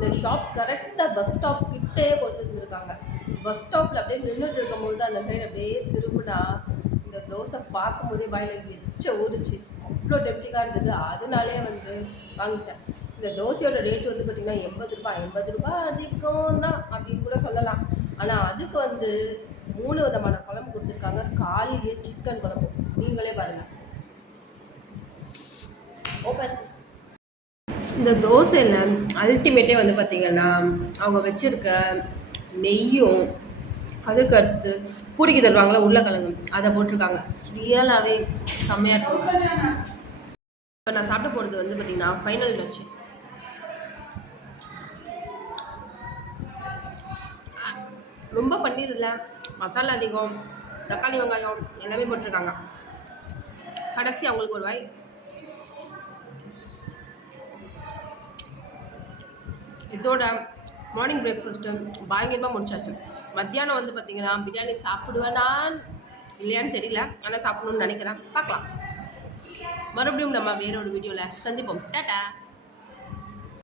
இந்த ஷாப் கரெக்டாக bus stop கிட்டே போட்டு இருந்திருக்காங்க. பஸ் ஸ்டாப்பில் அப்படியே நின்றுட்டு இருக்கும்போது அந்த சைடு அப்படியே திரும்பினா இந்த தோசை பார்க்கும்போதே வாயில் எச்ச ஊறிச்சு. அவ்வளோ டெம்டிங்காக இருந்தது. அதனாலே வந்து வாங்கிட்டேன். இந்த தோசையோட ரேட்டு வந்து பார்த்திங்கன்னா ரூ. 80 அதிகம் தான் அப்படின்னு கூட சொல்லலாம். ஆனால் அதுக்கு வந்து 3 விதமான குழம்பு கொடுத்துருக்காங்க. காலையிலேயே சிக்கன் குழம்பு. நீங்களே பாருங்கள். ஓப்பன். இந்த தோசையில் அல்டிமேட்டே வந்து பார்த்திங்கன்னா அவங்க வச்சுருக்க நெய்யும் அதுக்கடுத்து பூரிக்கு தருவாங்களா உருளைக்கிழங்கு அதை போட்டிருக்காங்க. ரியலாகவே செம்மையாக இருக்கும். இப்போ நான் சாப்பிட்டு போகிறது வந்து பார்த்திங்கன்னா ஃபைனல் டச்சு. ரொம்ப பன்னீர் இல்லை, மசாலா அதிகம், தக்காளி வெங்காயம் எல்லாமே போட்டிருக்காங்க. கடைசி அவங்களுக்கு ஒரு வாய். இதோட மார்னிங் பிரேக்ஃபாஸ்ட்டு பயங்கரமாக முடிச்சாச்சு. மத்தியானம் வந்து பார்த்திங்கன்னா பிரியாணி சாப்பிடுவேனா இல்லையான்னு தெரியல, ஆனால் சாப்பிடணும்னு நினைக்கிறேன். பார்க்கலாம். மறுபடியும் நம்ம வேற ஒரு வீடியோவில் சந்திப்போம். டாடா.